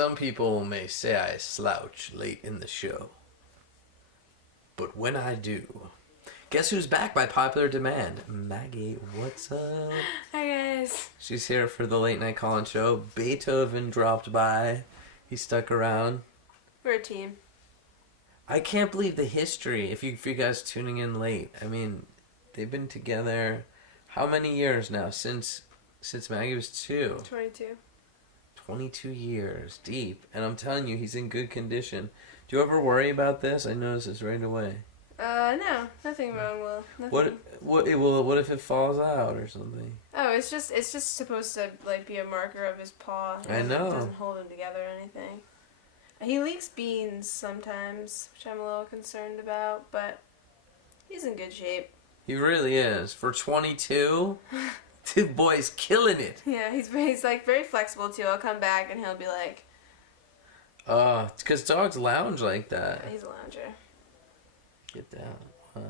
Some people may say I slouch late in the show. But when I do, guess who's back by popular demand? Maggie, what's up? Hi guys. She's here for the late night call-in show. Beethoven dropped by. He stuck around. We're a team. I can't believe the history. If you guys tuning in late, I mean, they've been together how many years now? Since Maggie was 2. 22. 22 years deep, and I'm telling you, he's in good condition. Do you ever worry about this? I noticed this right away. No, nothing wrong, Will. Nothing. What if it falls out or something? Oh, it's just supposed to like be a marker of his paw. I know. It doesn't hold him together or anything. He leaks beans sometimes, which I'm a little concerned about, but he's in good shape. He really is. For 22, the boy's killing it. Yeah, he's like very flexible too. I'll come back and he'll be like, It's because dogs lounge like that. yeah, he's a lounger. Get down. Wow.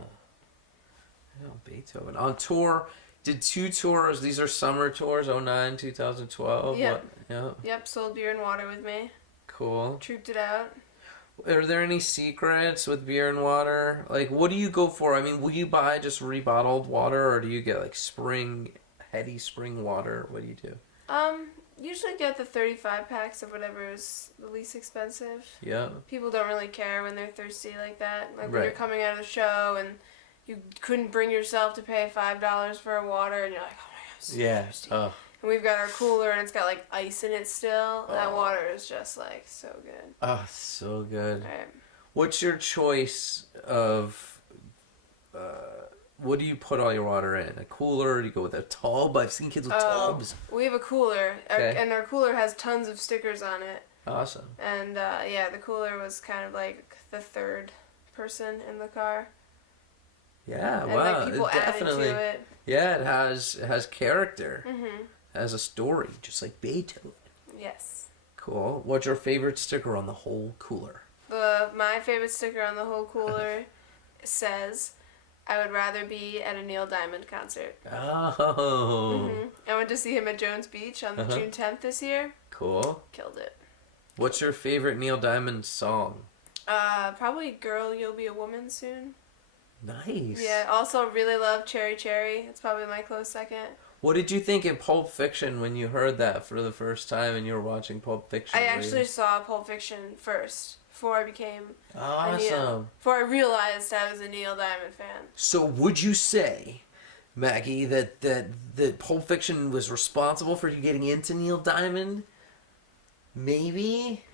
Beethoven. On tour, did 2 tours. These are summer tours, 2009, 2012. Yep. Yep. Yep, sold beer and water with me. Cool. Trooped it out. Are there any secrets with beer and water? Like, what do you go for? I mean, will you buy just rebottled water, or do you get like heady spring water? What do you do? Usually get the 35 packs of whatever is the least expensive. Yeah. People don't really care when they're thirsty like that. Like when Right. you're coming out of the show and you couldn't bring yourself to pay $5 for a water and you're like, oh my god, I'm so thirsty. Oh. And we've got our cooler and it's got like ice in it still. That Oh. water is just like so good. Oh, so good. Right. What's your choice of what do you put all your water in? A cooler? Or do you go with a tub? I've seen kids with tubs. We have a cooler, Okay. and our cooler has tons of stickers on it. Awesome. And yeah, the cooler was kind of like the third person in the car. Yeah, And wow. like people it added definitely. to it. Yeah, it has character. Mhm. It has a story, just like Beethoven. Yes. Cool. What's your favorite sticker on the whole cooler? My favorite sticker on the whole cooler says, "I would rather be at a Neil Diamond concert." Oh. I went to see him at Jones Beach on June 10th this year. Cool. Killed it. What's your favorite Neil Diamond song? Probably "Girl, You'll Be a Woman Soon." Nice. Yeah. Also, really love "Cherry Cherry." It's probably my close second. What did you think in Pulp Fiction when you heard that for the first time and you were watching Pulp Fiction? I actually saw Pulp Fiction first before I became before I realized I was a Neil Diamond fan. So would you say, Maggie, that Pulp Fiction was responsible for you getting into Neil Diamond? Maybe?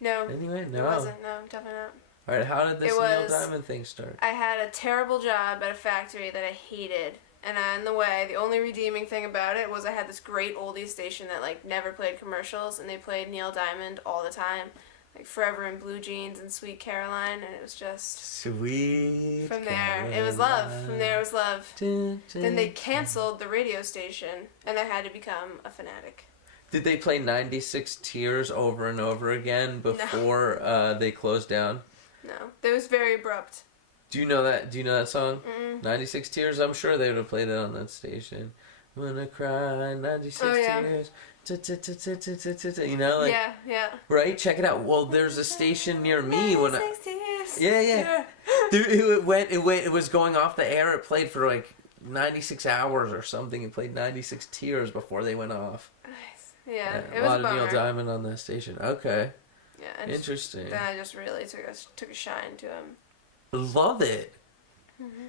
No. Anyway, no. It wasn't. No, definitely not. All right, how did this Neil Diamond thing start? I had a terrible job at a factory that I hated. And on the way, the only redeeming thing about it was I had this great oldies station that like never played commercials, and they played Neil Diamond all the time. Like Forever in Blue Jeans and Sweet Caroline, and it was just... Sweet From there, Caroline. it was love. From there, it was love. Dun, dun, Then they canceled the radio station, and I had to become a fanatic. Did they play 96 Tears over and over again before they closed down? No. It was very abrupt. Do you know that song? Mm-mm. 96 Tears? I'm sure they would have played it on that station. I'm gonna cry, 96 tears. You know, like, yeah. right? Check it out. Well, there's a station near me when 96 tears. Yeah. It was going off the air. It played for like 96 hours or something. It played 96 Tears before they went off. Nice. Yeah, it a was lot a of Neil bummer. Diamond on that station. Okay. Yeah. Interesting. Then I just really took a shine to him. Love it.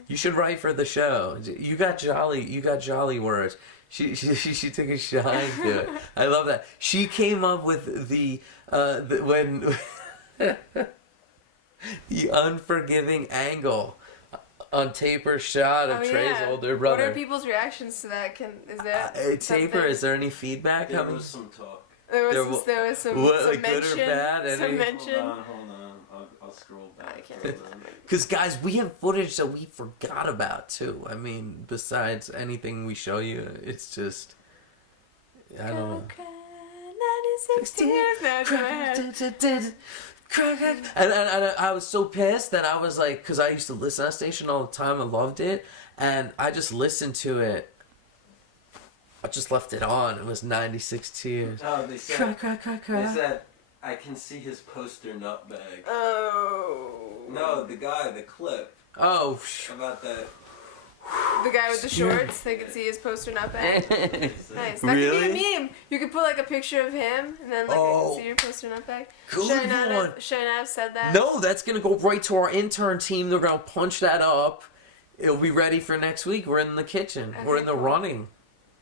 You should write for the show. You got jolly words. She took a shine to it. I love that. She came up with the the unforgiving angle on Taper's shot of Trey's older brother. What are people's reactions to that? Is there Taper? something? Is there any feedback There coming? was some talk. There was some good mention. or bad? Some mention. Hold on. I'll scroll back. I can't read that. Because guys, we have footage that we forgot about too. I mean, besides anything we show you, it's just I don't know. 96 tears. Now it's in my head. And I was so pissed that I was like, because I used to listen to that station all the time. I loved it, and I just listened to it I just left it on. It was 96 Tears. Oh, they said. They said I can see his poster nutbag. Oh. No, the guy, the clip Oh, about that. The guy with the shorts, they could see his poster nutbag. Nice. That Really? could be a meme. You could put like a picture of him, and then like they could see your poster nutbag. Good Should I one. not have said that? No, that's gonna go right to our intern team. They're gonna punch that up. It'll be ready for next week. We're in the kitchen. Okay, We're in the cool. running.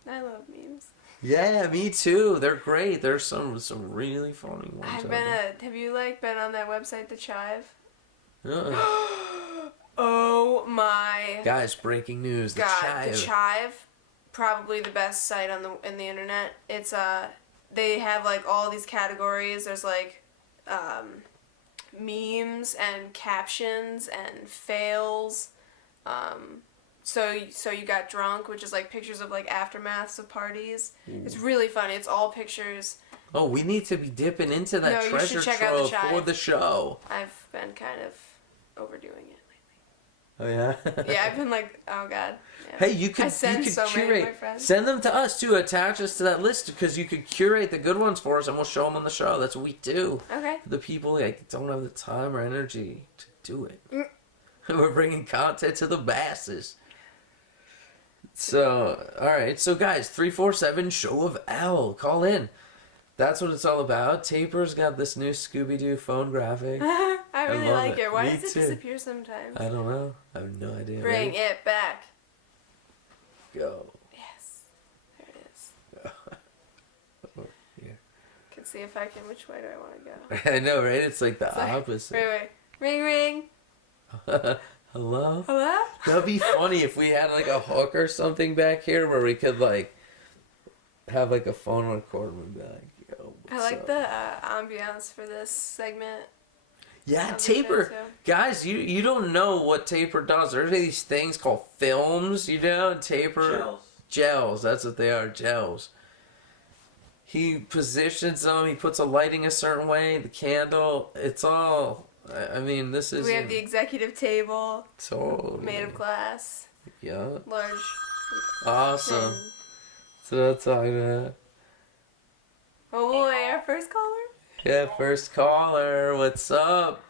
I love memes. Yeah, me too. They're great. There's some really funny ones. I've out been there. have you like been on that website, The Chive? Uh-uh. Oh my Guys, breaking news. The God, Chive. The Chive, probably the best site on the internet. It's they have like all these categories. There's like memes and captions and fails. So you got drunk, which is like pictures of like aftermaths of parties. It's really funny. It's all pictures. Oh, we need to be dipping into that No, you treasure should check out The trove for Chive. the show. I've been kind of overdoing it Oh yeah. lately. Yeah, I've been like, oh God. Yeah. Hey, you could I send so many to curate. my friends. Send them to us too. Attach us to that list because you could curate the good ones for us, and we'll show them on the show. That's what we do. Okay. The people like don't have the time or energy to do it. Mm. We're bringing content to the masses. So, all right. So, guys, 347 Show of L. Call in. That's what it's all about. Taper's got this new Scooby-Doo phone graphic. I really love like it. it. Why Me does it too. disappear sometimes? I don't know. I have no idea. Bring Ready? it back. Go. Yes. There it is. Oh, yeah. Can see if I can. Which way do I want to go? I know, right? It's like the It's like, opposite. wait. Ring, ring. Hello? Hello? That'd be funny if we had like a hook or something back here where we could like have like a phone recorder and be like, yo, I what's like up? the ambiance for this segment. Yeah, on the Taper. show, too. Guys, you don't know what Taper does. There's these things called films, you know, and Taper. Gels. Gels, that's what they are, gels. He positions them, he puts a lighting a certain way, the candle, it's all, I mean, this is... We have the executive table Totally. made of glass. Yeah. Large. Awesome. So that's all that. Oh boy, our first caller? Yeah, first caller, what's up?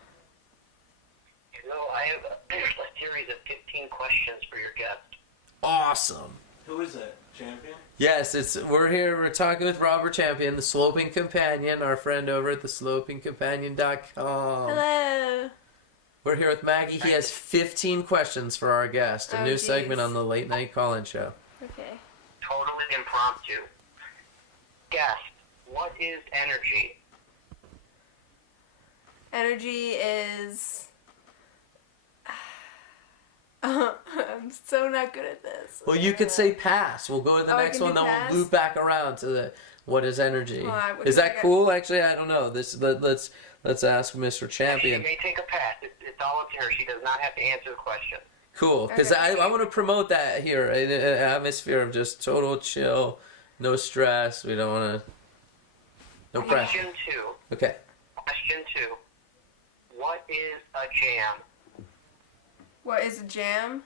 Hello, I have a series of 15 questions for your guest. Awesome. Who is it? Champion? Yes, we're talking with Robert Champion, the Sloping Companion, our friend over at theslopingcompanion.com. Hello. We're here with Maggie. He has 15 questions for our guest, a Oh, new geez. segment on the late night call-in show. Okay. Totally impromptu. Guest, what is energy? Energy is... I'm so not good at this. Well, you could say pass. We'll go to the Oh, I next can one, do then pass? we'll loop back around to the what is energy. Oh, I would Is that think I- cool? Actually, I don't know. Let's ask Mr. She Champion. may take a pass. It's all up to her. She does not have to answer the question. Cool, because Okay. I want to promote that here, an atmosphere of just total chill, no stress. We don't want to, no pressure. Question 2. Okay. Question 2. What is a jam? What is a jam?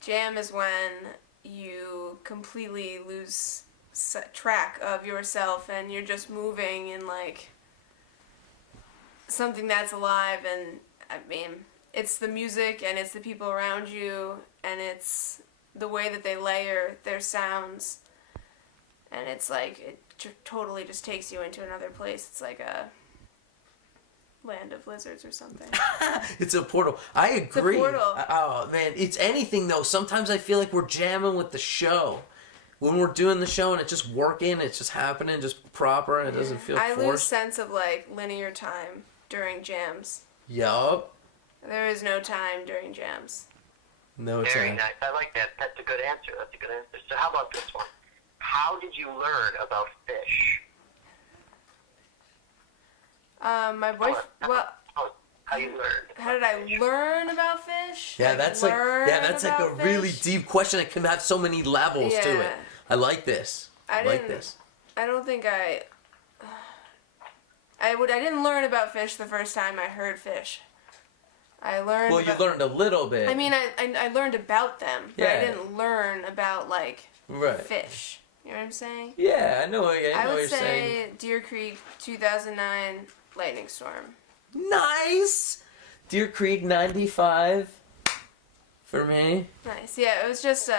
Jam is when you completely lose track of yourself and you're just moving in like something that's alive. And I mean, it's the music and it's the people around you and it's the way that they layer their sounds. And it's like, it totally just takes you into another place. It's like a land of lizards or something. It's a portal. I agree. a portal. Oh man, it's anything though. Sometimes I feel like we're jamming with the show. When we're doing the show and it's just working, it's just happening, just proper, and it doesn't feel I lose forced. sense of like linear time during jams. Yup. There is no time during jams. No Very time. nice. I like that. That's a good answer. So how about this one? How did you learn about fish? My boyfriend. Well, Oh, how you learned? how did I learn about fish? Yeah, that's like learn a about really fish? deep question. It can have so many levels to it. Yeah. I like this. I like didn't- this. I don't think I didn't learn about fish the first time I heard fish. I learned. Well, you about- learned a little bit. I mean, I learned about them, but I Yeah. didn't learn about like right. fish. You know what I'm saying? Yeah, I know what I you're would say saying. Deer Creek 2009 Lightning Storm. Nice! Deer Creek 95 for me. Nice. Yeah, it was just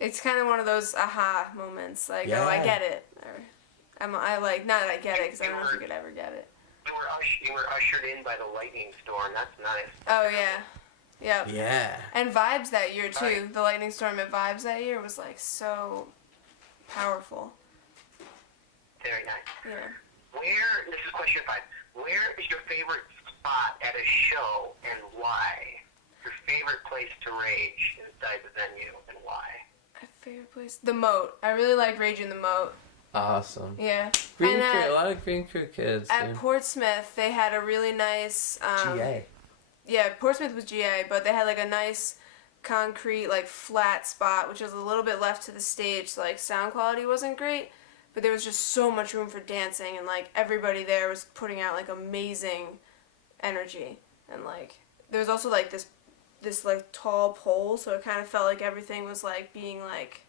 it's kind of one of those aha moments. Like, Yeah. oh, I get it. Or, I like, not that I get it, because I don't know if you could ever get it. You were ushered in by the lightning storm. That's nice. Oh, yeah. Yep. Yeah. And Vibes that year, too. Right. The Lightning Storm at Vibes that year was, like, so powerful. Very nice. Yeah. This is question 5. Where is your favorite spot at a show and why? Your favorite place to rage inside the venue and why? My favorite place? The Moat. I really like raging the Moat. Awesome. Yeah. Green And Crew, a lot of Green Crew kids. at Portsmouth, they had a really nice... GA. Yeah, Portsmouth was GA, but they had like a nice concrete, like flat spot, which was a little bit left to the stage, so like sound quality wasn't great, but there was just so much room for dancing, and like everybody there was putting out like amazing energy, and like there was also like this like tall pole, so it kind of felt like everything was like being like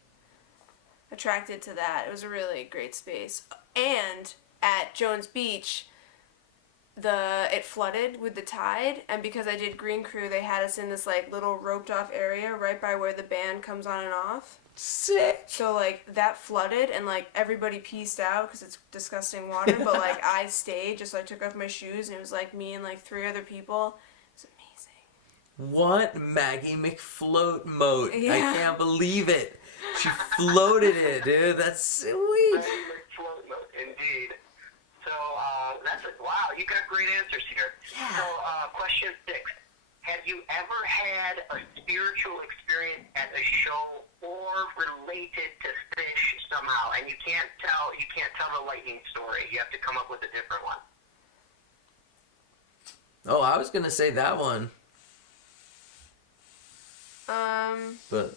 attracted to that. It was a really great space. And at Jones Beach, it flooded with the tide, and because I did Green Crew, they had us in this like little roped off area right by where the band comes on and off. Sick. So like that flooded, and like everybody pieced out because it's disgusting water, but like I stayed, just like took off my shoes, and it was like me and like 3 other people. It was amazing. What Maggie McFloat moat. I Yeah. can't believe it. She floated it, dude. That's sweet. Indeed. So, wow, you got great answers here. Yeah. So, question 6. Have you ever had a spiritual experience at a show or related to fish somehow? And you can't tell the lightning story. You have to come up with a different one. Oh, I was gonna say that one, but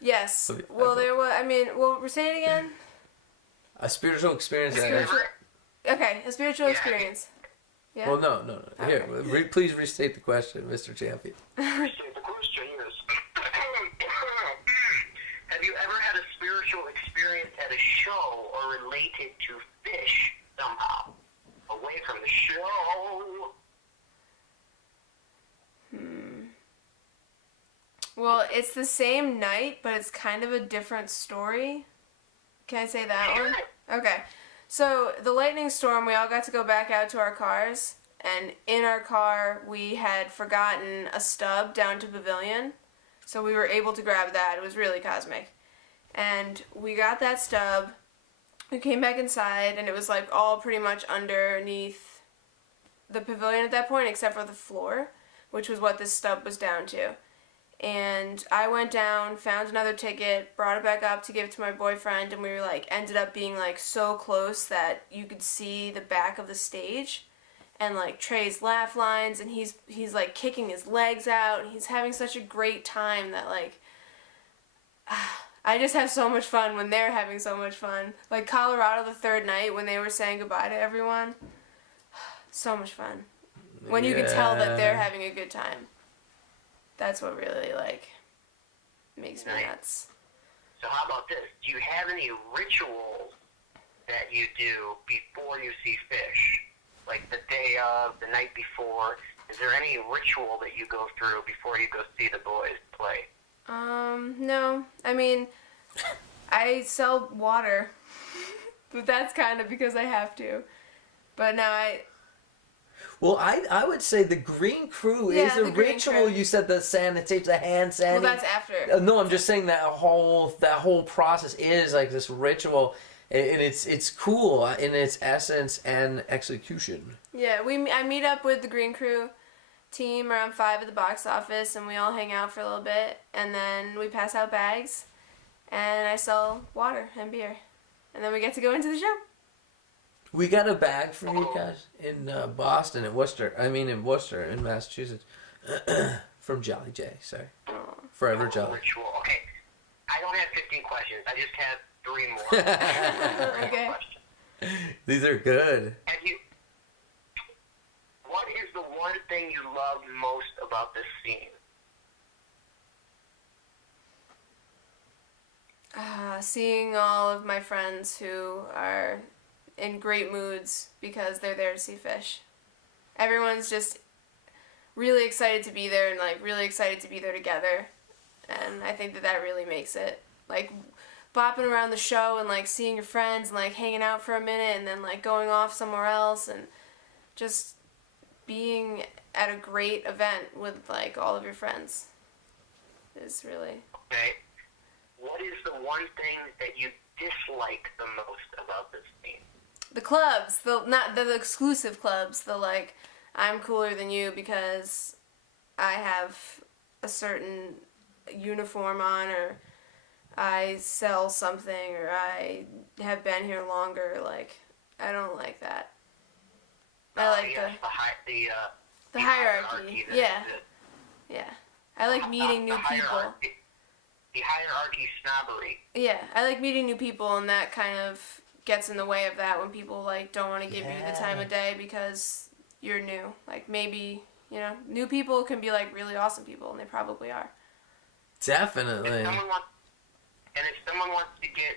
Yes. Okay, Well, there was. I mean, well, say it again. a spiritual experience. Okay, a spiritual Yeah. experience. Yeah. Well, no. Here, please restate the question, Mr. Champion. So the question is, have you ever had a spiritual experience at a show or related to fish somehow? Away from the show. Well, it's the same night, but it's kind of a different story. Can I say that one? Okay. So, the lightning storm, we all got to go back out to our cars, and in our car, we had forgotten a stub down to Pavilion, so we were able to grab that. It was really cosmic. And we got that stub, we came back inside, and it was like all pretty much underneath the Pavilion at that point, except for the floor, which was what this stub was down to. And I went down, found another ticket, brought it back up to give to my boyfriend, and we were like, ended up being like so close that you could see the back of the stage, and like Trey's laugh lines, and he's like kicking his legs out, and he's having such a great time that like, I just have so much fun when they're having so much fun. Like Colorado the third night when they were saying goodbye to everyone, so much fun. When you could tell that they're having a good time. That's what really, like, makes me nuts. So how about this? Do you have any rituals that you do before you see fish? Like the day of, the night before? Is there any ritual that you go through before you go see the boys play? No. I mean, I sell water. But that's kind of because I have to. But no, Well, I would say the Green Crew is a the Green ritual. Crew. You said the sanitation, the hand sanitation. well, that's after. No, I'm just saying that whole process is like this ritual, and it's cool in its essence and execution. Yeah, I meet up with the Green Crew team around 5 at the box office, and we all hang out for a little bit, and then we pass out bags, and I sell water and beer, and then we get to go into the show. We got a bag for you guys in Boston, in Worcester, in Massachusetts, from Jolly J. Sorry, Forever Jolly. Ritual. Okay. I don't have 15 questions. I just have 3 more. Okay. These are good. What is the one thing you love most about this scene? seeing all of my friends who are in great moods because they're there to see fish. Everyone's just really excited to be there and like really excited to be there together, and I think that really makes it like bopping around the show and like seeing your friends and like hanging out for a minute and then like going off somewhere else and just being at a great event with like all of your friends is really... Okay. What is the one thing that you dislike the most about this scene? The clubs, not the exclusive clubs, the like, I'm cooler than you because I have a certain uniform on, or I sell something, or I have been here longer. Like, I don't like that. I like yes, the hierarchy. that Yeah. exists. Yeah. I like meeting new people. The hierarchy snobbery. Yeah, I like meeting new people, and that kind of gets in the way of that when people like don't want to give you the time of day because you're new. Like maybe, you know, new people can be like really awesome people, and they probably are. Definitely. If someone wants to get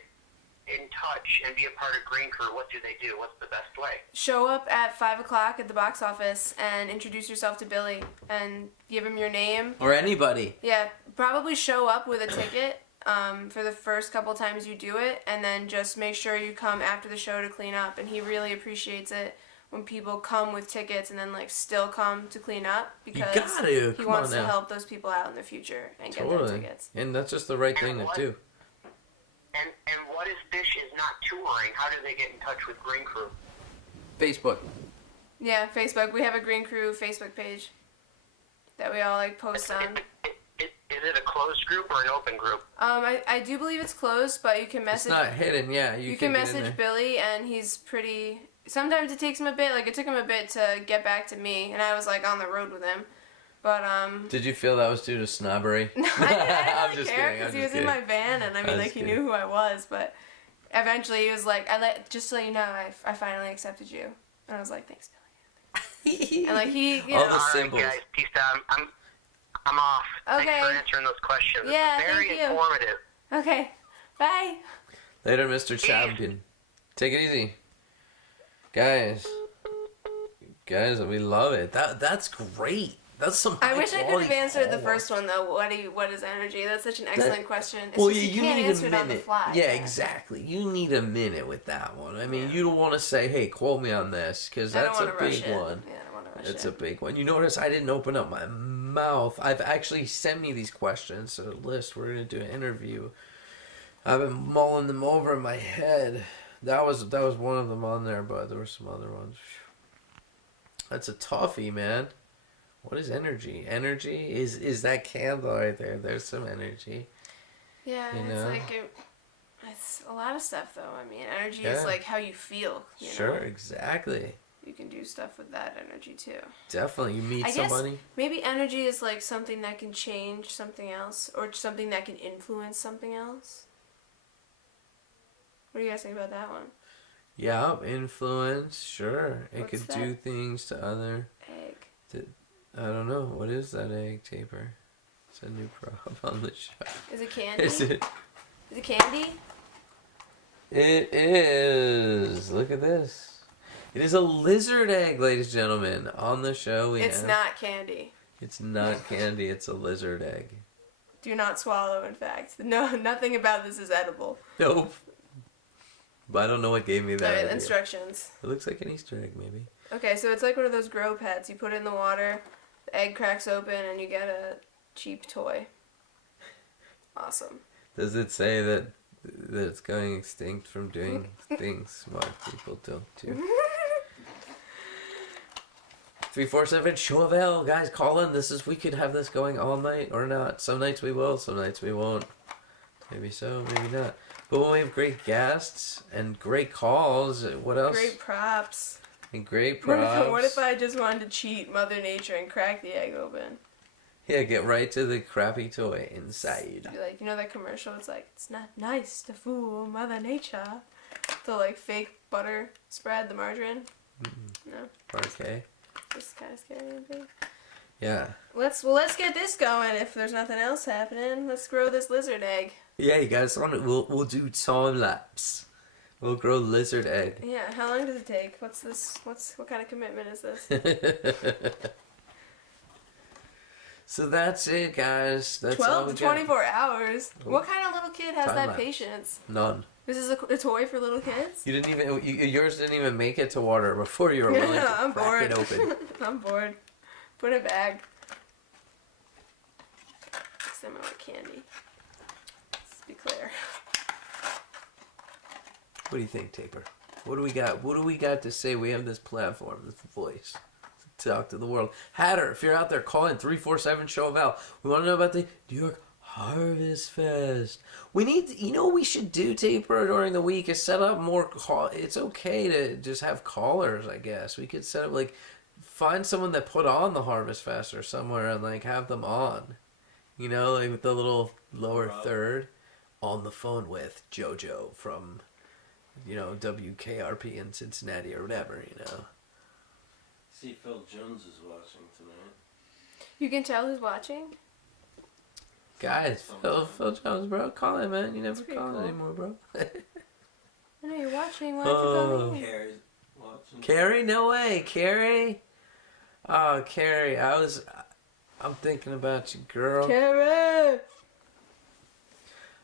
in touch and be a part of Green Crew, what do they do? What's the best way? Show up at 5 o'clock at the box office and introduce yourself to Billy and give him your name. Or anybody. Yeah, probably show up with a ticket for the first couple times you do it, and then just make sure you come after the show to clean up. And he really appreciates it when people come with tickets and then like still come to clean up because he wants to help those people out in the future and get their tickets. And that's just the right thing to do. And what if Fish is not touring? How do they get in touch with Green Crew? Facebook. Yeah, Facebook. We have a Green Crew Facebook page that we all like post on. Is it a closed group or an open group? I do believe it's closed, but you can message. It's not hidden, yeah. You can message Billy, and he's pretty. Sometimes it takes him a bit. Like it took him a bit to get back to me, and I was like on the road with him. But Did you feel that was due to snobbery? No, I didn't really care because he was in my van, and I mean, like he knew who I was. But eventually, he was like, just so you know, I finally accepted you, and I was like, thanks, Billy. And like he, you know, all the symbols. All right, guys, peace out. I'm off. Okay. Thanks for answering those questions. Yeah, Very thank you. informative. Okay, bye. Later, Mr. Champion. Take it easy, guys. We love it. That's great. That's some. I wish I could have answered the first one though. What is energy? That's such an excellent question. It's well, just you can't need answer a it on the minute. fly. Yeah, exactly. You need a minute with that one. I mean, you don't want to say, "Hey, quote me on this," because that's a big one. Yeah, I don't want to rush That's a big one. You notice I didn't open up my mouth. I've actually sent me these questions to the list. We're gonna do an interview. I've been mulling them over in my head. That was one of them on there, but there were some other ones. That's a toughie, man. What is energy? Energy is that candle right there. There's some energy. Yeah, you it's know? like it's a lot of stuff though. I mean, energy is like how you feel. You Sure, know? Exactly. You can do stuff with that energy too. Definitely, you meet I somebody. guess maybe energy is like something that can change something else, or something that can influence something else. What do you guys think about that one? Yeah, influence. Sure, it What's could that? do things to other. Egg. I don't know. What is that egg taper? It's a new prop on the show. Is it candy? Is it? Is it candy? It is. Look at this. It is a lizard egg, ladies and gentlemen. On the show, It's not candy. It's not candy. It's a lizard egg. Do not swallow. In fact, no, nothing about this is edible. Nope. But I don't know what gave me that. Alright, idea. instructions. It looks like an Easter egg, maybe. Okay, so it's like one of those grow pets. You put it in the water, the egg cracks open, and you get a cheap toy. Awesome. Does it say that it's going extinct from doing things smart people don't do? 347 Chauvel, guys, call in. We could have this going all night or not. Some nights we will, some nights we won't. Maybe so, maybe not. But when we have great guests and great calls, what else? Great props. And great props. What if I just wanted to cheat Mother Nature and crack the egg open? Yeah, get right to the crappy toy inside. Be like, you know that commercial? It's like, it's not nice to fool Mother Nature. The like fake butter spread, the margarine. No. Okay. It's kind of scary, I think. Yeah. Let's get this going. If there's nothing else happening, let's grow this lizard egg. Yeah, you guys want it? We'll do time lapse. We'll grow lizard egg. Yeah. How long does it take? What's this? What kind of commitment is this? So that's it, guys. That's 12 to 24 hours. What kind of little kid has Time that lapse. patience? None. This is a toy for little kids? You didn't even. Yours didn't even make it to water before you were willing to I'm crack bored. it open. I'm bored. Put it back. Next time I want candy. Let's be clear. What do you think, Taper? What do we got? What do we got to say? We have this platform, this voice to talk to the world. Hatter, if you're out there, call in 347 Show Val. We want to know about the New York Harvest Fest. We need, what we should do, Taper, during the week is set up more call. It's okay to just have callers, I guess. We could set up, find someone that put on the Harvest Fest or somewhere and, have them on. With the little lower third on the phone with JoJo from, WKRP in Cincinnati or whatever, See, Phil Jones is watching tonight. You can tell who's watching? Guys, Phil Jones, bro, call him, man. You never pretty call cool. anymore, bro. I know you're watching. Why don't you call me? Carrie's watching. Carrie? No way. Carrie? Oh, Carrie, I'm thinking about you, girl. Carrie!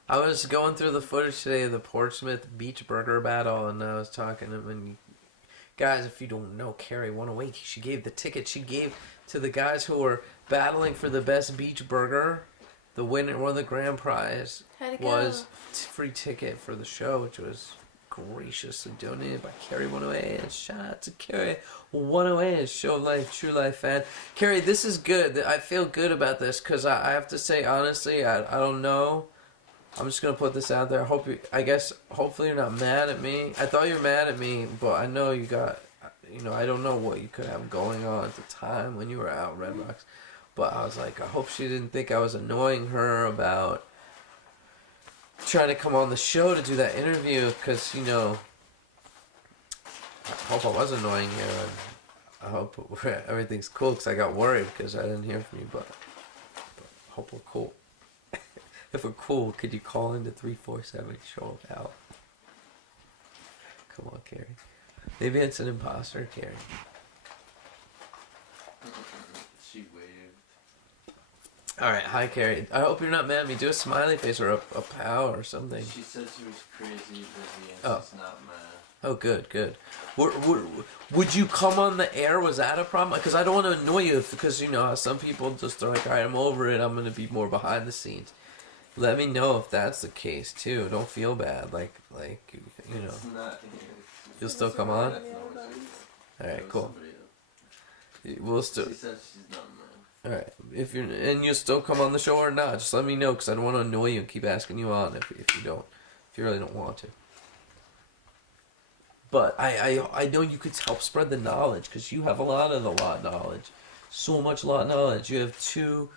I was going through the footage today of the Portsmouth Beach Burger Battle, and I was talking to him, and guys, if you don't know Carrie 108, she gave the ticket she gave to the guys who were battling for the best beach burger. The winner, one of the grand prize, was free ticket for the show, which was graciously donated by Carrie 108. And shout out to Carrie 108, Show Life, True Life fan. Carrie, this is good. I feel good about this because I have to say, honestly, I don't know. I'm just going to put this out there. Hopefully you're not mad at me. I thought you were mad at me, but I know you got, I don't know what you could have going on at the time when you were out Red Rocks. But I was like, I hope she didn't think I was annoying her about trying to come on the show to do that interview because, I hope I was annoying you and I hope everything's cool because I got worried because I didn't hear from you, but I hope we're cool. If we're cool, could you call into 347 Show Val? Come on, Carrie. Maybe it's an imposter, Carrie. She waved. Alright, hi, Carrie. I hope you're not mad at me. Do a smiley face or a pow or something. She said she was crazy busy and she's not mad. Oh, good. Would you come on the air? Was that a problem? Because I don't want to annoy you because, how some people just are like, alright, I'm over it. I'm going to be more behind the scenes. Let me know if that's the case, too. Don't feel bad. It's not, You'll still come on? Alright, cool. We'll still... She said she's not mad. Alright, and you'll still come on the show or not, just let me know, because I don't want to annoy you and keep asking you on if you really don't want to. But I know you could help spread the knowledge, because you have a lot of the lot knowledge. So much lot knowledge. You have 2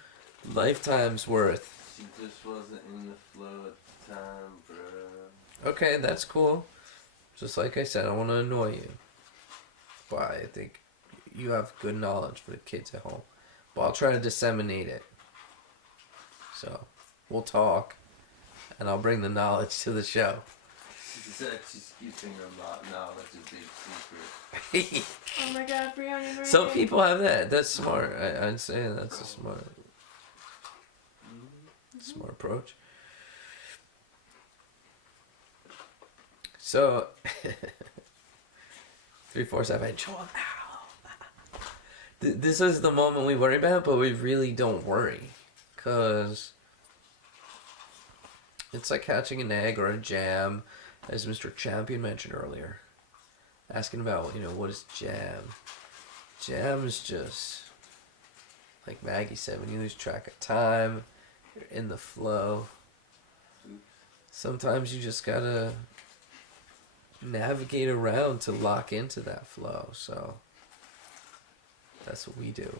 lifetimes worth. She just wasn't in the flow at the time, bro. Okay, that's cool. Just like I said, I want to annoy you. But I think you have good knowledge for the kids at home. But I'll try to disseminate it. So, we'll talk. And I'll bring the knowledge to the show. She said she's keeping her lot knowledge a big secret. Oh my god, Brianna. Some people have that. That's smart. I'd say that's a smart approach. So, 347. This is the moment we worry about, but we really don't worry. Because it's like hatching an egg or a jam, as Mr. Champion mentioned earlier. Asking about, what is jam? Jam is just, like Maggie said, when you lose track of time, you're in the flow. Sometimes you just gotta navigate around to lock into that flow. So that's what we do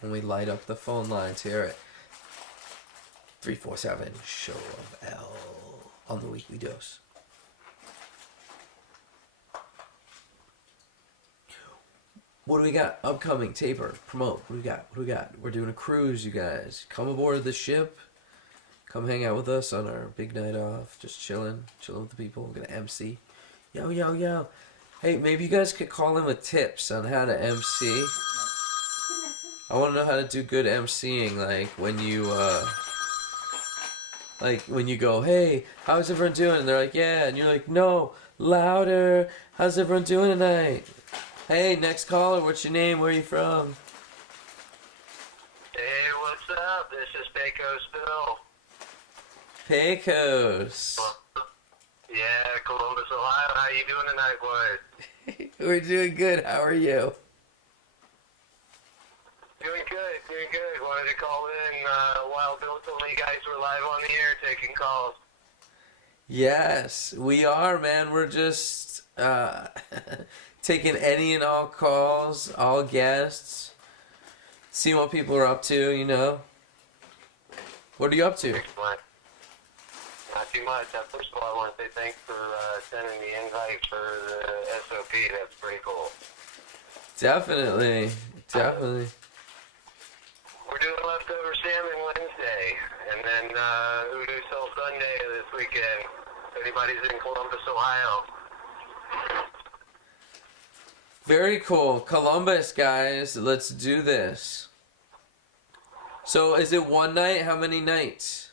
when we light up the phone lines here at 347 Show of L on the Weekly Dose. What do we got? Upcoming taper, promote. What do we got? What do we got? We're doing a cruise, you guys. Come aboard the ship. Come hang out with us on our big night off. Just chilling with the people. We're gonna MC. Yo, yo, yo. Hey, maybe you guys could call in with tips on how to MC. I want to know how to do good MCing, like when you go, hey, how's everyone doing? And they're like, yeah, and you're like, no, louder. How's everyone doing tonight? Hey, next caller, what's your name? Where are you from? Hey, what's up? This is PECOS Bill. PECOS. Yeah, Columbus, Ohio. How you doing tonight, boys? We're doing good. How are you? Doing good. Wanted to call in while Bill told me you guys were live on the air taking calls. Yes, we are, man. We're just taking any and all calls, all guests, seeing what people are up to, you know. What are you up to? Excellent. Not too much. First of all, I want to say thanks for sending the invite for the SOP. That's pretty cool. Definitely. We're doing leftover salmon Wednesday, and then Hoodoo Soul Sunday this weekend. If anybody's in Columbus, Ohio. Very cool. Columbus, guys. Let's do this. So, is it one night? How many nights?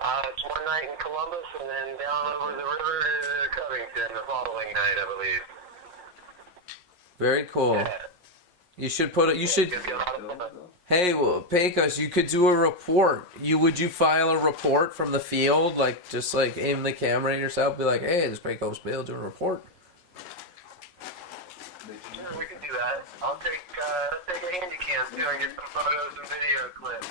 It's one night in Columbus, and then down over the river to Covington the following night, I believe. Very cool. Yeah. You should put it. You should. It's gonna be a lot of fun. Hey, well, PECOS, you could do a report. Would you file a report from the field, like just like aim the camera at yourself, be like, hey, this PECOS Bill doing a report. Sure, we can do that. I'll take a handy cam too and get some photos and video clips.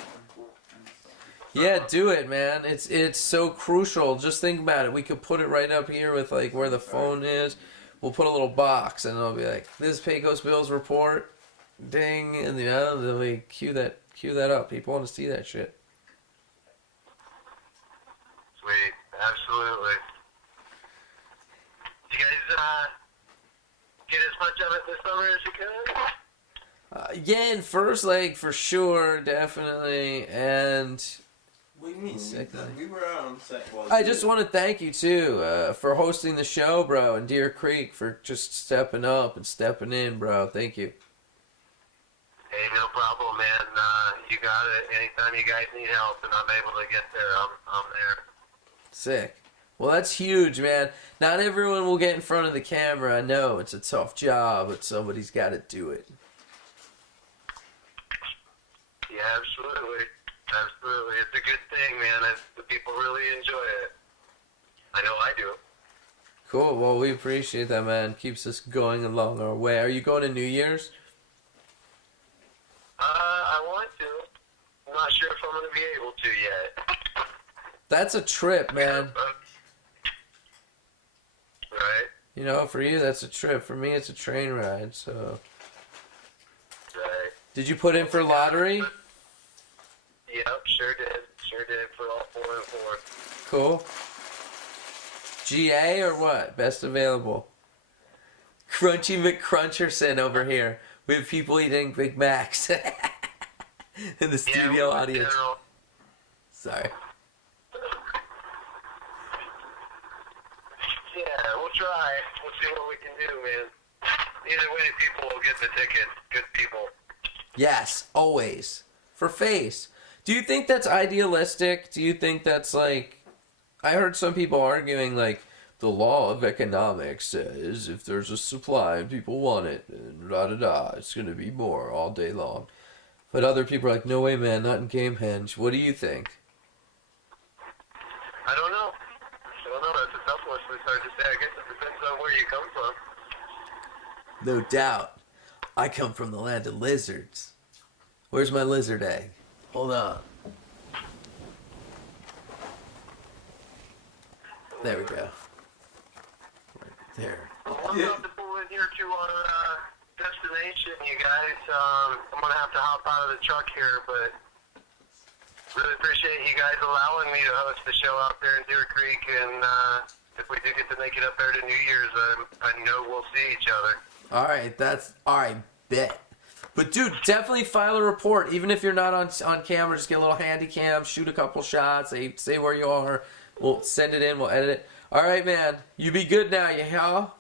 Yeah, do it, man. It's so crucial. Just think about it. We could put it right up here with like where the phone is. We'll put a little box and it'll be like, this is PECOS Bill's report. Ding, and then we cue that up. People want to see that shit. Sweet, absolutely. You guys get as much of it this summer as you could? Yeah, in first leg for sure, definitely, and What do you mean? We were out on set. I just want to thank you too for hosting the show, bro, and Deer Creek for just stepping up and stepping in, bro. Thank you. Hey, no problem, man. You got it. Anytime you guys need help and I'm able to get there, I'm there. Sick. Well, that's huge, man. Not everyone will get in front of the camera. I know it's a tough job, but somebody's got to do it. Yeah, absolutely. It's a good thing, man. The people really enjoy it. I know I do. Cool. Well, we appreciate that, man. Keeps us going along our way. Are you going to New Year's? I want to. I'm not sure if I'm going to be able to yet. That's a trip, man. Right? You know, for you, that's a trip. For me, it's a train ride, so... Right. Did you put in for lottery? Yep, sure did for all 4 and 4. Cool. GA or what? Best available. Crunchy McCruncherson over here. We have people eating Big Macs in the studio audience. Sorry. Yeah, we'll try. We'll see what we can do, man. Either way, people will get the tickets. Good people. Yes, always. For face. Do you think that's idealistic? Do you think that's like... I heard some people arguing like, the law of economics says if there's a supply and people want it, and da-da-da, it's going to be more all day long. But other people are like, no way, man, not in Gamehenge. What do you think? I don't know. That's a tough one. It's hard to say. I guess it depends on where you come from. No doubt. I come from the land of lizards. Where's my lizard egg? Hold on. There we go. Right there. Well, I'm about to pull in here to our destination, you guys. I'm going to have to hop out of the truck here, but really appreciate you guys allowing me to host the show out there in Deer Creek, and if we do get to make it up there to New Year's, I know we'll see each other. All right, bet. But dude, definitely file a report, even if you're not on camera. Just get a little handy cam, shoot a couple shots, say where you are. We'll send it in. We'll edit it. All right, man. You be good now, you how?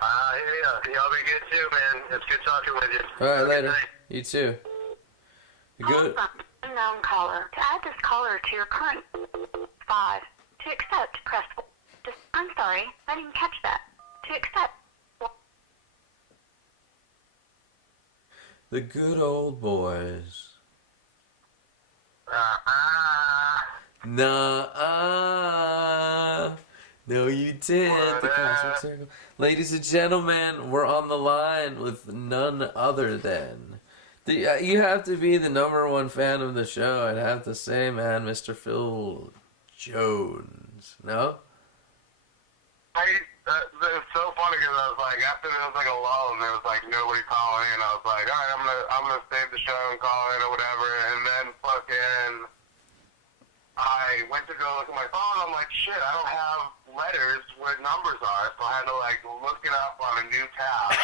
Yeah. Y'all be good too, man. It's good talking with you. All right, later. You too. You good? Unknown caller. To add this caller to your current 5. To accept, press 4. I'm sorry, I didn't catch that. To accept. The good old boys. Nah. No, you did. The Cosmic Circle. Ladies and gentlemen, we're on the line with none other than... You have to be the #1 fan of the show, I'd have to say, man, Mr. Phil Jones. No? It's so funny because I was like, after there was like a lull and there was like nobody calling in, I was like, all right, I'm gonna save the show and call in or whatever, and then fucking I went to go look at my phone. I'm like, shit, I don't have letters where numbers are, so I had to like look it up on a new tab.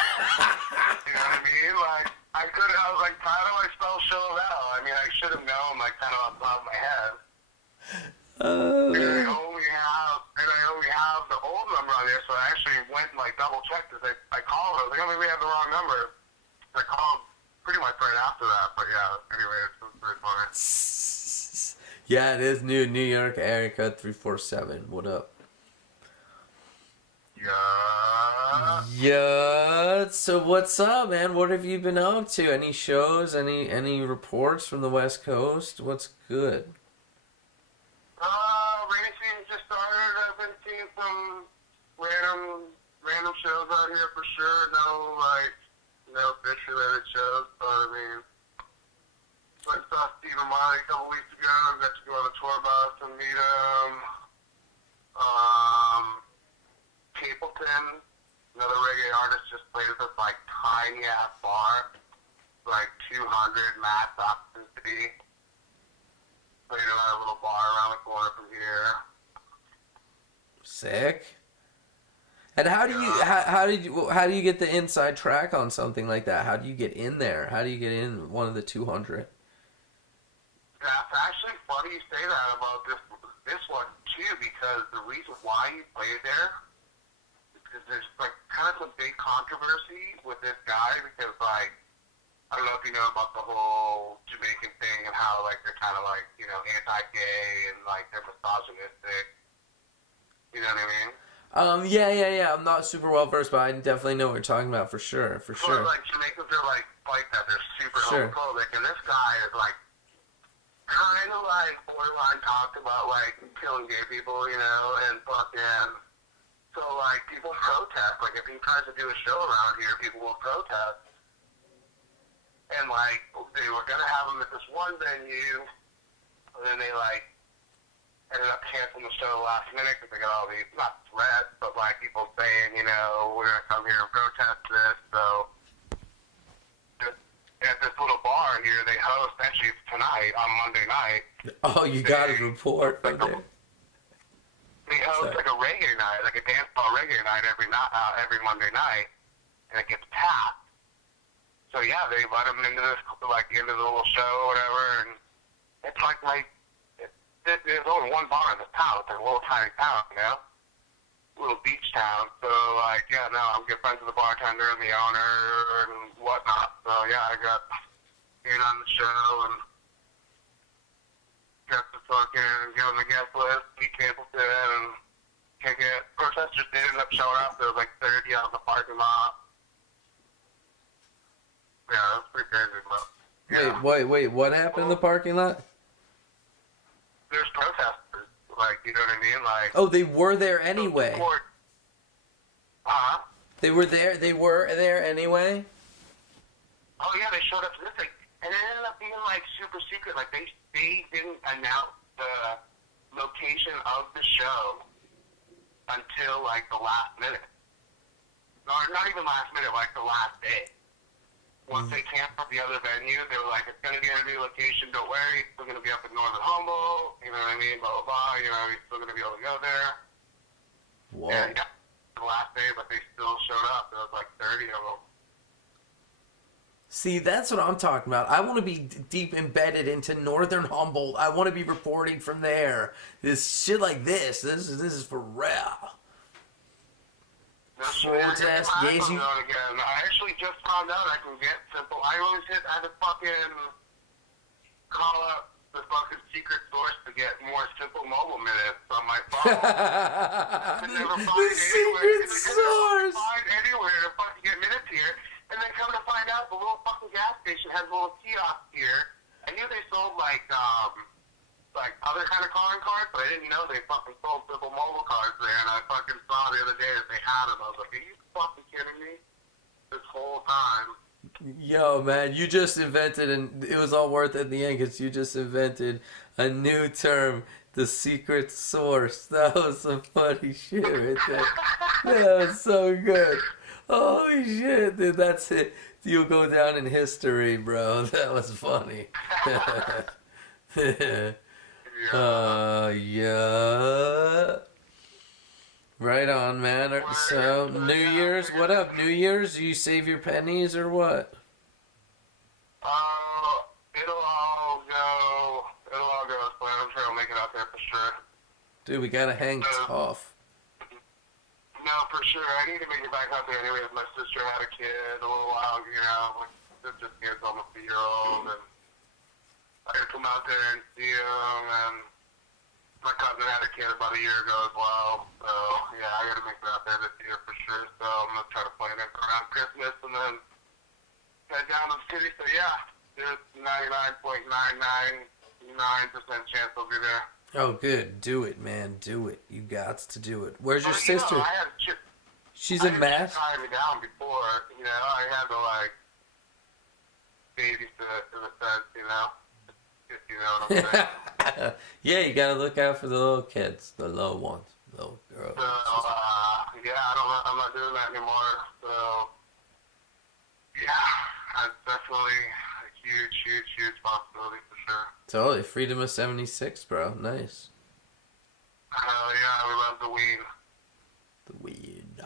You know what I mean? Like I was like, how do I spell Chevelle? I mean, I should have known like kind of off the top of my head. And I only have the old number on there, so I actually went and like double checked. I called. I was like, oh, maybe I have the wrong number. I called pretty much right after that, but yeah. Anyway, it's pretty funny. Yeah, it is New York area code 347. What up? Yeah. Yeah. So what's up, man? What have you been up to? Any shows? Any reports from the West Coast? What's good? Rainy season just started. I've been seeing some random shows out here for sure. No fish related shows, but I mean, I saw Stephen Marley a couple weeks ago. Got to go on the tour bus and meet him. Capleton, another reggae artist, just played at this like tiny ass bar, like 200 max occupancy. Played at a little bar around the corner from here. Sick. And how do you get the inside track on something like that? How do you get in there? How do you get in one of the 200? That's actually funny you say that about this one too, because the reason why he played there is because there's like kind of some big controversy with this guy, because like I don't know if you know about the whole Jamaican thing and how like they're kind of like, you know, anti-gay and like they're misogynistic. You know what I mean? Yeah. I'm not super well versed, but I definitely know what you're talking about for sure. Like Jamaicans are like that. They're super homophobic, and this guy is like kind of like borderline talked about like killing gay people, you know, and fucking. So like people protest. Like if he tries to do a show around here, people will protest. And like they were gonna have him at this one venue, and then they like ended up canceling the show last minute because they got all these, not threats, but like people saying, you know, we're gonna come here and protest this. So at this little bar here, they host actually tonight on Monday night. Oh, you got a report from there. They host like a reggae night, like a dance hall reggae night every Monday night, and it gets packed. So yeah, they let him into this, like into the little show or whatever, and it's like there's only one bar in this town. It's like a little tiny town, you know, little beach town. So like, yeah, no, I'm good friends with the bartender and the owner and whatnot. So yeah, I got in on the show and got to fucking get on the guest list, meet Capleton, and kick it. Protesters did end up showing up. There was like 30 out in the parking lot. Yeah, that's pretty crazy, but yeah. Wait, what happened in the parking lot? There's protesters, like, you know what I mean? Like, oh, they were there anyway. They were there anyway? Oh yeah, they showed up to this thing. And it ended up being like super secret. Like they didn't announce the location of the show until like the last minute. Or not even last minute, like the last day. Once they canceled the other venue, they were like, it's going to be a new location, don't worry, it's still going to be up in Northern Humboldt, you know what I mean, blah, blah, blah, you know, you're still going to be able to go there. Whoa. And yeah, the last day, but they still showed up. There was like 30 of them. See, that's what I'm talking about. I want to be deep embedded into Northern Humboldt. I want to be reporting from there. This shit like this. This is for real. Cold ass gazing. Again. I actually just found out I can get simple. I always had to fucking call up the fucking secret source to get more simple mobile minutes on my phone. I could never find the secret source. Find anywhere to fucking get minutes here, and then come to find out, the little fucking gas station has a little kiosk here. I knew they sold like other kind of calling cards, but I didn't know they fucking sold simple mobile cards there. And I fucking saw the other day that they had them. I was like, are you fucking kidding me? This whole time. Yo, man, you just invented, and it was all worth it in the end because you just invented a new term, the secret source. That was some funny shit right there. That was so good. Holy shit, dude, that's it. You'll go down in history, bro. That was funny. Yeah. Right on, man. So, New Year's, what up? New Year's, do you save your pennies or what? It'll all go as planned. I'm sure I'll make it out there for sure. Dude, we gotta hang tough. No, for sure. I need to make it back out there anyways. My sister had a kid a little while ago. My sister's kid's almost a year old, and I gotta come out there and see him, and my cousin had a kid about a year ago as well. So, yeah, I gotta make it out there this year for sure. So, I'm gonna try to plan it around Christmas and then head down to the city. So, yeah, there's 99.999% chance I'll be there. Oh, good. Do it, man. Do it. You got to do it. Where's your sister? She's in Mass? I had to tie me down before, you know. I had to, like, babysit in a sense, you know. If you know what I'm saying. Yeah, you gotta look out for the little kids, the little ones, little girls. So, yeah, I'm not doing that anymore. So, yeah, that's definitely a huge possibility for sure. Totally. Freedom of 76, bro. Nice. Hell yeah, we love the weed. The weed.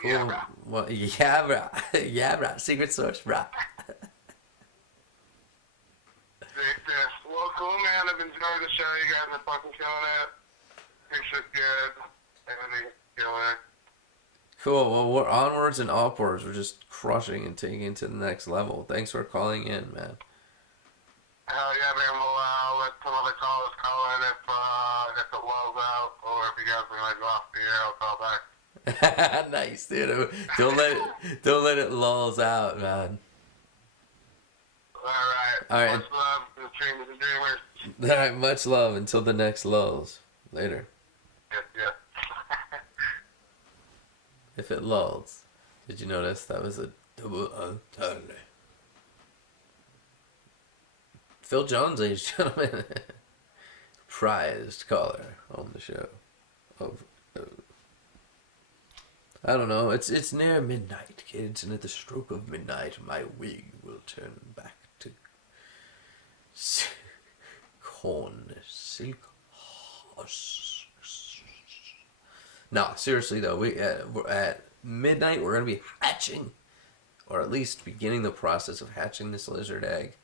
Cool. Yeah, bro. Well, yeah, bro. Yeah, bro. Secret source, bro. Well, cool, man. I've enjoyed the show. You guys are fucking killing it. Picture's good. Everything's killing it. Cool. Well, we're onwards and upwards. We're just crushing and taking it to the next level. Thanks for calling in, man. Hell yeah, man. We'll let some other callers call in if it lulls out, or if you guys are gonna go off the air, I'll call back. Nice, dude. Don't let it lulls out, man. All right. Much love to the dreamers and dreamers. All right. Much love until the next lulls. Later. Yes. If it lulls. Did you notice that was a double entendre? Phil Jones, ladies and gentlemen. Prized caller on the show. I don't know. It's near midnight, kids, and at the stroke of midnight, my wig will turn back to corn silk husks. No, seriously though, we're at midnight. We're gonna be hatching, or at least beginning the process of hatching this lizard egg.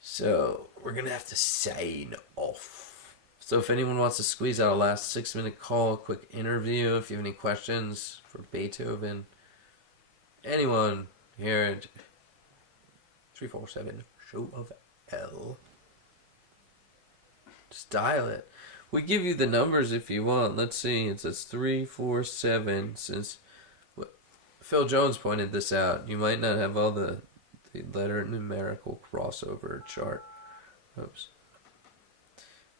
So we're gonna have to sign off. So if anyone wants to squeeze out a last 6-minute call, a quick interview, if you have any questions for Beethoven, anyone here at 347 Show of L, just dial it. We give you the numbers if you want. Let's see, it says 347. Since Phil Jones pointed this out, you might not have all the letter numerical crossover chart. Oops.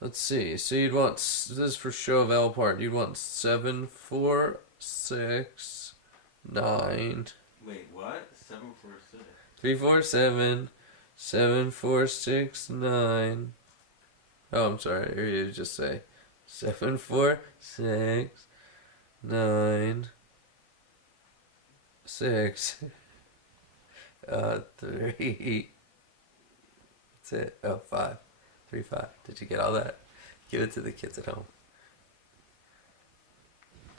Let's see. So you'd want, this is for Show of L part, you'd want 746-9. Wait, what? 746? 347 7469. Oh, I'm sorry. Here you just say 74696. 3. That's it. Oh, 535. Did you get all that? Give it to the kids at home.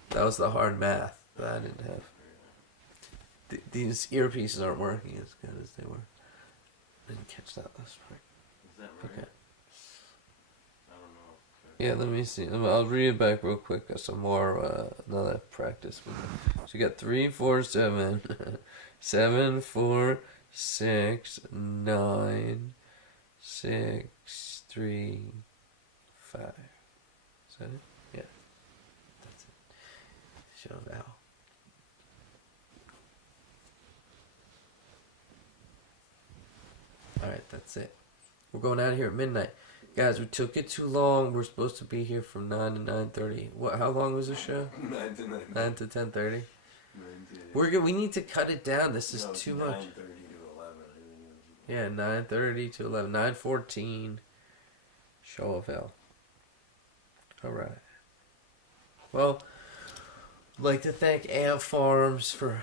That was the hard math that I didn't have. These earpieces aren't working as good as they were. I didn't catch that last part. Is that right? Okay. I don't know. Okay. Yeah, let me see. I'll read it back real quick. Got some more, another practice. So you got 3, 4, 7, 7, 4, 6, 9, 6, 3, 5. Is that it? Yeah. That's it. Show Val. Alright, that's it. We're going out of here at midnight. Guys, we took it too long. We're supposed to be here from 9 to 9:30. What? How long was the show? 9 to 9. 9 to 10:30. 9 to... We're good. We need to cut it down. This is No, too 9:30 much. to 11. Yeah, 9:30 to 11. 9:14. Show of hell. Alright. Well, I'd like to thank Ant Farms for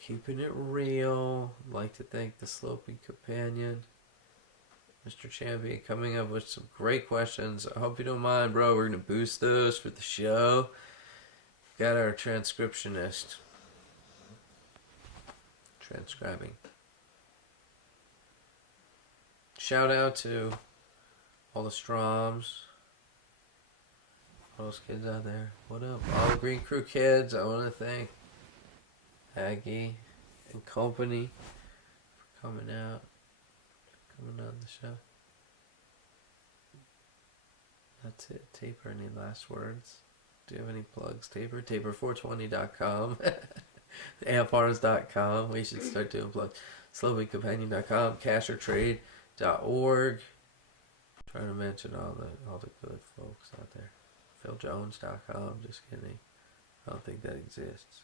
keeping it real. I'd like to thank the Sloping Companion, Mr. Champion, coming up with some great questions. I hope you don't mind, bro. We're going to boost those for the show. Got our transcriptionist transcribing. Shout out to all the Stroms, all those kids out there. What up? All the Green Crew kids. I want to thank Aggie and company for coming on the show. That's it. Taper, any last words? Do you have any plugs, Taper? Taper420.com. Ampars.com. We should start doing plugs. SlowBigCompanion.com. CashOrTrade.org. Trying to mention all the good folks out there. PhilJones.com. Just kidding. I don't think that exists.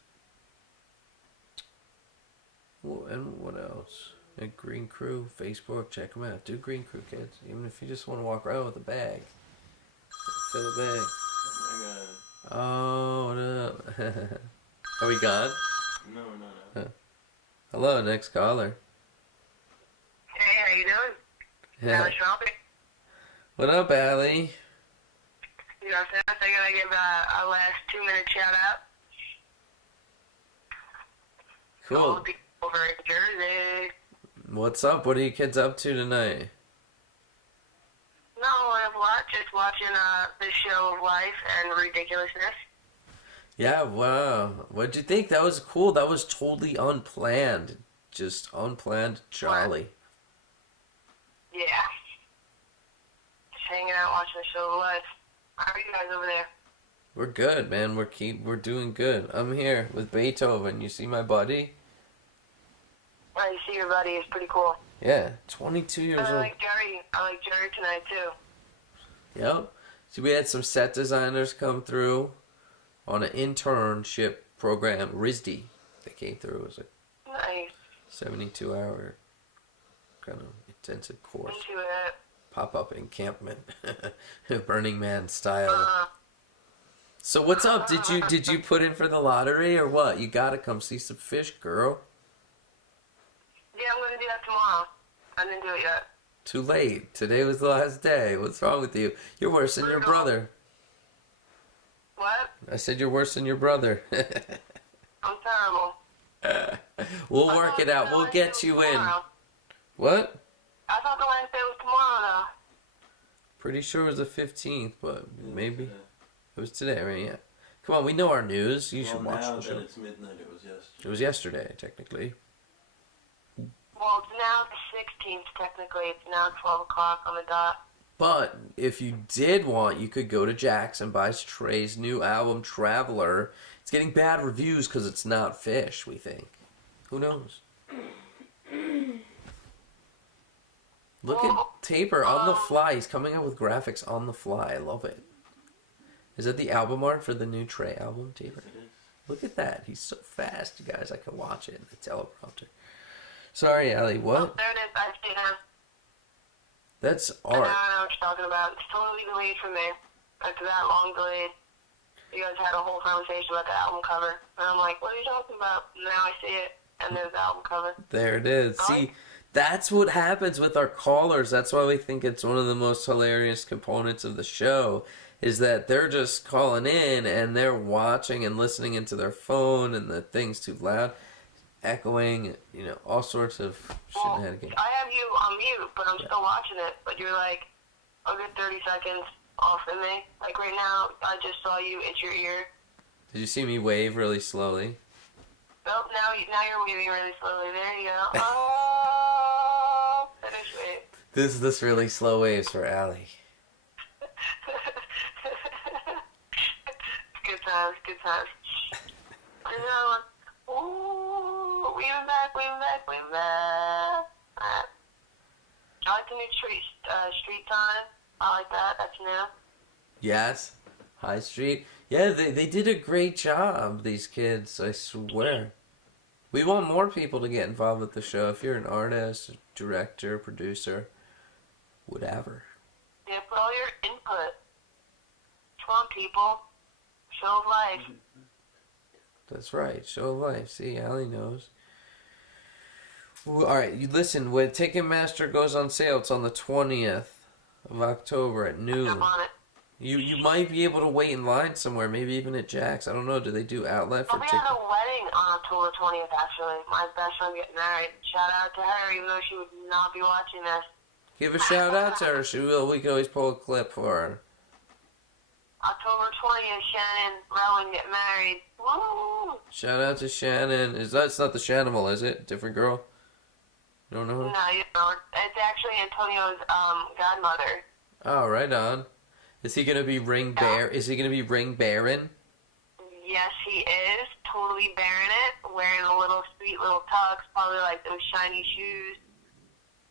Well, and what else? And Green Crew, Facebook, check them out. Do Green Crew, kids. Even if you just want to walk around with a bag. Fill a bag. Oh, what up? Are we gone? No. Huh. Hello, next caller. Hey, how you doing? Yeah. Alice Trumpet. What up, Allie? You know what I'm saying? So I gotta give a last 2-minute shout out. All the Cool. people over in Jersey. What's up? What are you kids up to tonight? No, I have a lot. Just watching the show of life and ridiculousness. Yeah, wow. What'd you think? That was cool. That was totally unplanned. Just unplanned jolly. Yeah. Just hanging out watching the show of life. How are you guys over there? We're good, man. We're doing good. I'm here with Beethoven. You see my buddy? I see your buddy. It's pretty cool. Yeah, 22 years I old. like Jerry tonight too. Yep. See, we had some set designers come through on an internship program, RISD. They came through. It was a Nice. 72-hour kind of intensive course. Into it. Pop-up encampment. Burning Man style. So what's up? Did you put in for the lottery or what? You gotta come see some fish, girl. Yeah, I'm gonna do that tomorrow. I didn't do it yet. Too late. Today was the last day. What's wrong with you? You're worse than your brother. What? I said you're worse than your brother. I'm terrible. We'll work it out. We'll get you in. What? I thought the Wednesday was tomorrow, though. Pretty sure it was the 15th, but maybe it was today, right? Yeah. Come on, we know our news. You should watch the show. Now that it's midnight, it was yesterday. It was yesterday, technically. Well, it's now the 16th, technically. It's now 12 o'clock on the dot. But if you did want, you could go to Jack's and buy Trey's new album, Traveler. It's getting bad reviews because it's not fish, we think. Who knows? Look at Taper on the fly. He's coming out with graphics on the fly. I love it. Is that the album art for the new Trey album, Taper? Yes, it is. Look at that. He's so fast, you guys. I can watch it in the teleprompter. Sorry, Allie. What? Oh, there it is. I see it now. That's I know art. what you're talking about. It's totally delayed for me. After that long delayed. You guys had a whole conversation about the album cover. And I'm like, what are you talking about? And now I see it. And there's the album cover. There it is. See, that's what happens with our callers. That's why we think it's one of the most hilarious components of the show. is that they're just calling in and they're watching and listening into their phone and the thing's too loud, echoing, all sorts of shit in the head again. I have you on mute, but I'm still watching it. But you're like a good 30 seconds off of me. Like right now, I just saw you itch your ear. Did you see me wave really slowly? Nope, now you're waving really slowly. There you go. Oh, finish wave. This really slow waves for Allie. Good times, good times. Another one. Ooh, weaving back. Alright. I like the new street sign. I like that. That's new. Yes, High Street. Yeah, they did a great job, these kids, I swear. We want more people to get involved with the show. If you're an artist, director, producer, whatever. Yeah, put all your input. Come on, people. Show of life. That's right, show of life. See, Allie knows. Ooh, all right, you listen. When Ticketmaster goes on sale, it's on the 20th of October at noon. I'm on it. You might be able to wait in line somewhere, maybe even at Jack's. I don't know. Do they do outlet for I'll be tickets? at a wedding on October 20th, actually. My best friend getting married. Shout out to her, even though she would not be watching this. Give a shout out to her. She will. We can always pull a clip for her. October 20th, Shannon Rowan get married. Woo! Shout out to Shannon. It's not the Shanimal, is it? Different girl? You don't know her? No, you don't. It's actually Antonio's godmother. Oh, right on. Is he gonna be ring bear? Is he gonna be ring baron? Yes, he is. Totally bearing it. Wearing a little sweet little tux. Probably like those shiny shoes.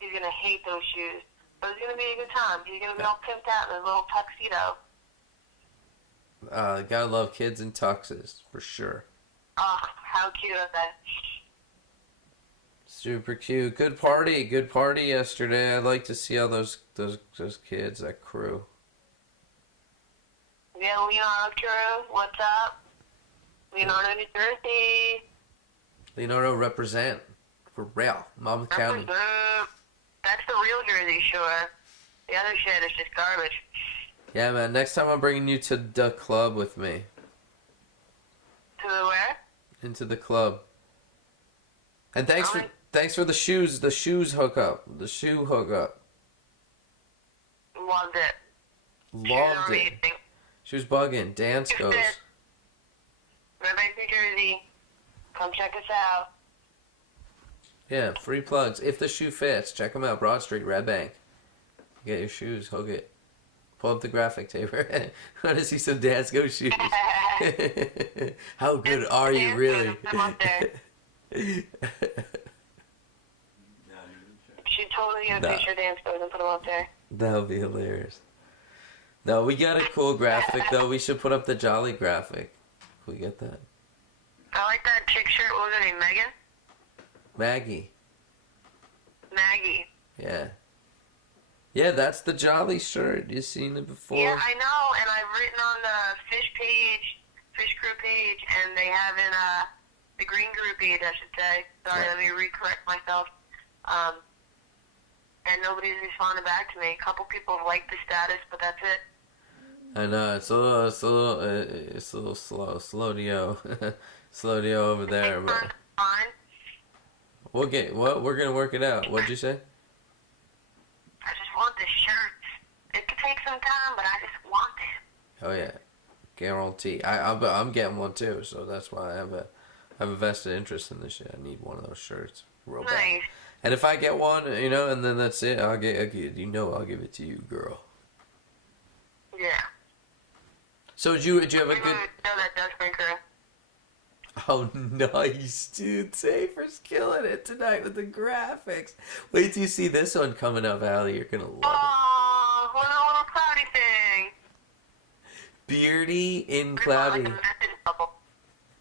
He's gonna hate those shoes. But it's gonna be a good time. He's gonna be all pimped out in his little tuxedo. Gotta love kids in tuxes, for sure. Oh, how cute is that? Super cute. Good party yesterday. I'd like to see all those kids, that crew. Yeah, Leonardo crew, what's up? Leonardo, New Jersey. Leonardo represent for real, Monmouth County. That's the real Jersey Shore. The other shit is just garbage. Yeah, man. Next time I'm bringing you to the club with me. To the where? Into the club. And thanks for the shoes hookup. The shoe hookup. Loved it. Loved it. Amazing. She was bugging. Dance goes. Red Bank, New Jersey. Come check us out. Yeah, free plugs. If the shoe fits, check them out. Broad Street, Red Bank. Get your shoes, hook it. Pull up the graphic taper. I want to see some Dance Go shoes. How good are you, really? I'm up there. Should totally get a picture of Dance Goes and put them up there. That would be hilarious. No, we got a cool graphic, though. We should put up the Jolly graphic. Can we get that? I like that chick shirt. What was her name? Megan? Maggie. Yeah. Yeah, that's the Jolly shirt. You seen it before? Yeah, I know, and I've written on the Fish Crew page, and they haven't, the Green Crew page, I should say. Sorry, Right. let me recorrect myself. And nobody's responded back to me. A couple people have liked the status, but that's it. I know, it's a little slow. Slow-dio. Slow-dio over there, but Fine. we're gonna work it out. What'd you say? I just want this shirt. It could take some time, but I just want it. Oh yeah, guarantee. I'm getting one too, so that's why I have a vested interest in this shit. I need one of those shirts real bad. Nice. And if I get one, and then that's it, I'll give it to you, girl. Yeah. So did you have a good? know that does Crew. Oh, nice, dude. Safer's killing it tonight with the graphics. Wait till you see this one coming up, Allie. You're gonna love it. Oh, what a little cloudy thing. Beardy in cloudy. Like a message bubble.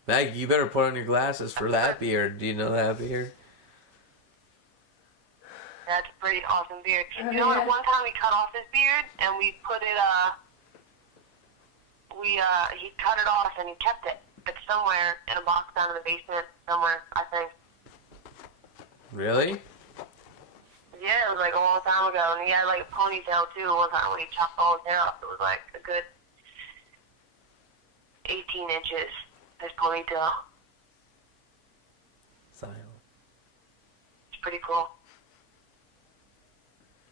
Maggie, you better put on your glasses for that beard. Do you know that beard? That's a pretty awesome beard. You know what? One time we cut off his beard and we put it, he cut it off and he kept it. It's somewhere in a box down in the basement somewhere, I think. Really? Yeah, it was like a long time ago. And he had like a ponytail too one time when he chopped all his hair off. It was like a good 18 inches. His ponytail. Style. It's pretty cool.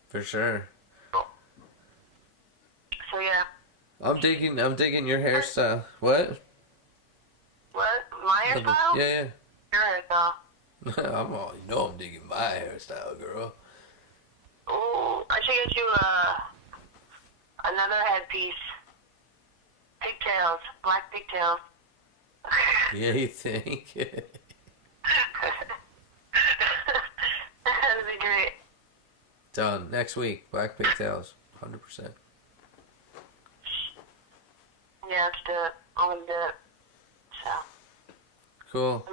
For sure. So yeah. I'm digging your hairstyle. What? What? My hairstyle? Yeah, Your hairstyle. yeah. I'm digging my hairstyle, girl. Ooh, I should get you another headpiece. Pigtails. Black pigtails. Yeah, you think? That'd be great. Done. Next week, black pigtails. 100%. Yeah, let's do it. I'm gonna do it. So. Cool.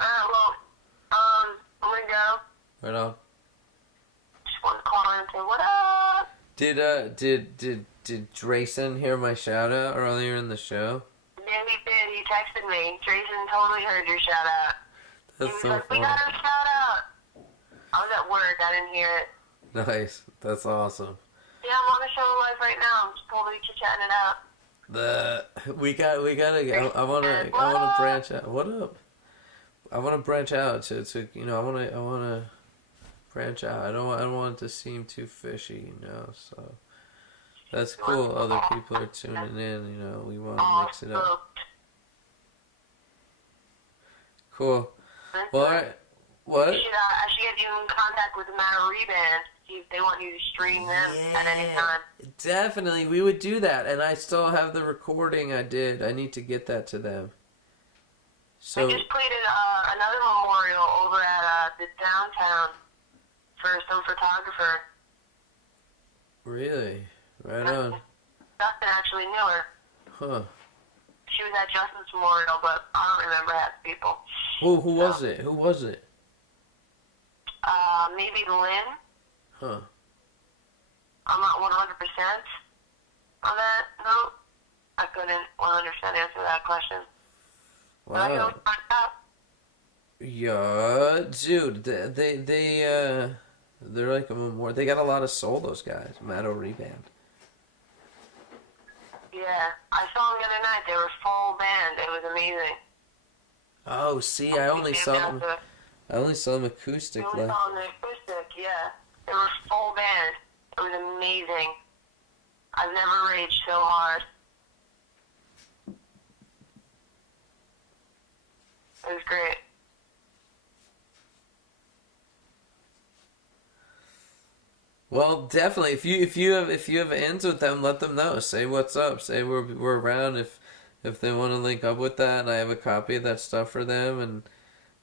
Alright, well, I'm gonna go. Right on. Just want to call in and say, what up? Did Drayson hear my shout out earlier in the show? Yeah, he did. He texted me. Jason totally heard your shout out. He That's was so like, we funny. got a shout out. I was at work. I didn't hear it. Nice. That's awesome. Yeah, I'm on the show live right now. I'm just totally chit-chatting it out. I wanna branch out. What up? I wanna branch out to I wanna branch out. I don't want it to seem too fishy, so that's cool. Other people are tuning in, we wanna mix it up. Cool. Well, alright. What? I should get you in contact with the Maori band. See if they want you to stream them at any time. Definitely, we would do that, and I still have the recording I did. I need to get that to them. So I just played another memorial over at the downtown for some photographer. Really? Right on. Dustin actually knew her. Huh. She was at Justin's memorial, but I don't remember half the people. Who was it? Who was it? Maybe Lynn. Huh. I'm not 100% on that. No, I couldn't 100% answer that question. But I can Wow. find out. Yeah, dude, they're like a memorial. They got a lot of soul, those guys. Maori band. Yeah, I saw them the other night. They were full band. It was amazing. Oh, see, I only saw them acoustic. You only saw them acoustic, yeah. They were full band. It was amazing. I've never raged so hard. It was great. Well, definitely. If you have ends with them, let them know. Say what's up. Say we're around if they want to link up with that. And I have a copy of that stuff for them, and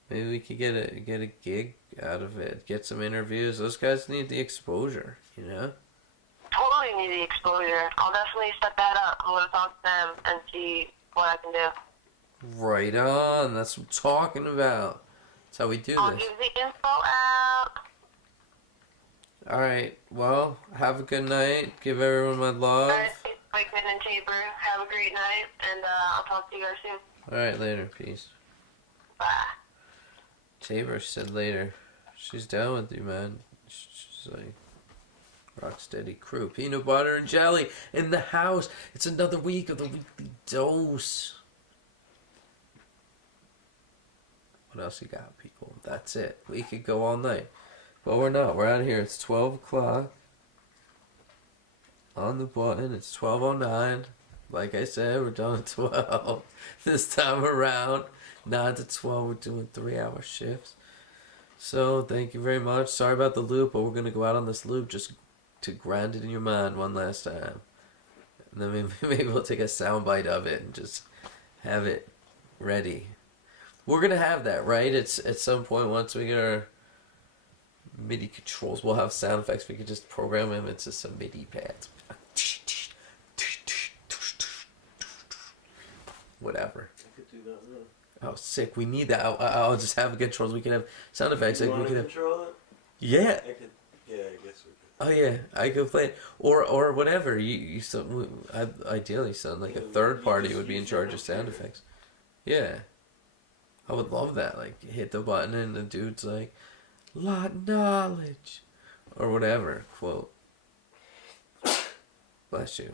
maybe we could get a gig out of it. Get some interviews. Those guys need the exposure, Totally need the exposure. I'll definitely set that up. I'm going to talk to them and see what I can do. Right on. That's what I'm talking about. That's how we do I'll this. give the info out. All right. Well, have a good night. Give everyone my love. Alright, Wakeman and Tabor, have a great night, and I'll talk to you guys soon. All right. Later. Peace. Bye. Tabor said later. She's down with you, man. She's like rocksteady crew. Peanut butter and jelly in the house. It's another week of the weekly dose. What else you got, people? That's it. We could go all night. But we're not. We're out of here. It's 12 o'clock. On the button. It's 12:09. Like I said, we're done at 12. This time around. 9 to 12. We're doing 3-hour shifts. So, thank you very much. Sorry about the loop, but we're going to go out on this loop just to grind it in your mind one last time. And then maybe we'll take a soundbite of it and just have it ready. We're going to have that, right? It's at some point, once we get our MIDI controls, we'll have sound effects. We could just program them into some MIDI pads. Whatever. I could do that, really. Oh, sick. We need that. I'll just have the controls. We can have sound effects. You Like we want to can have... control it? Yeah. I could. Yeah, I guess we could. Oh yeah, I could play it. Or whatever. You ideally sound like a third party would be in charge of sound effects. Yeah. I would love that. Like hit the button and the dude's like, "Lot knowledge," or whatever quote. Bless you.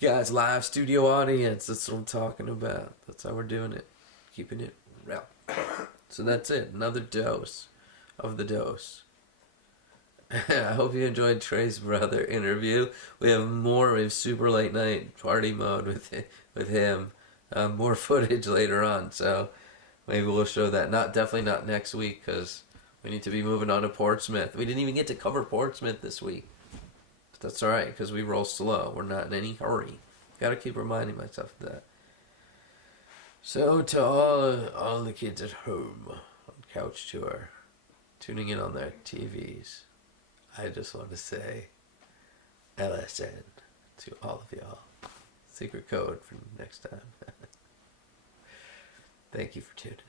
You guys, live studio audience. That's what I'm talking about. That's how we're doing it. Keeping it real. So that's it. Another dose of the dose. I hope you enjoyed Trey's brother interview. We have more. We have super late night party mode with him. More footage later on. So maybe we'll show that. Definitely not next week because we need to be moving on to Portsmouth. We didn't even get to cover Portsmouth this week. But that's alright because we roll slow. We're not in any hurry. Gotta keep reminding myself of that. So to all the kids at home on Couch Tour, tuning in on their TVs, I just want to say LSN to all of y'all. Secret code for next time. Thank you for tuning in.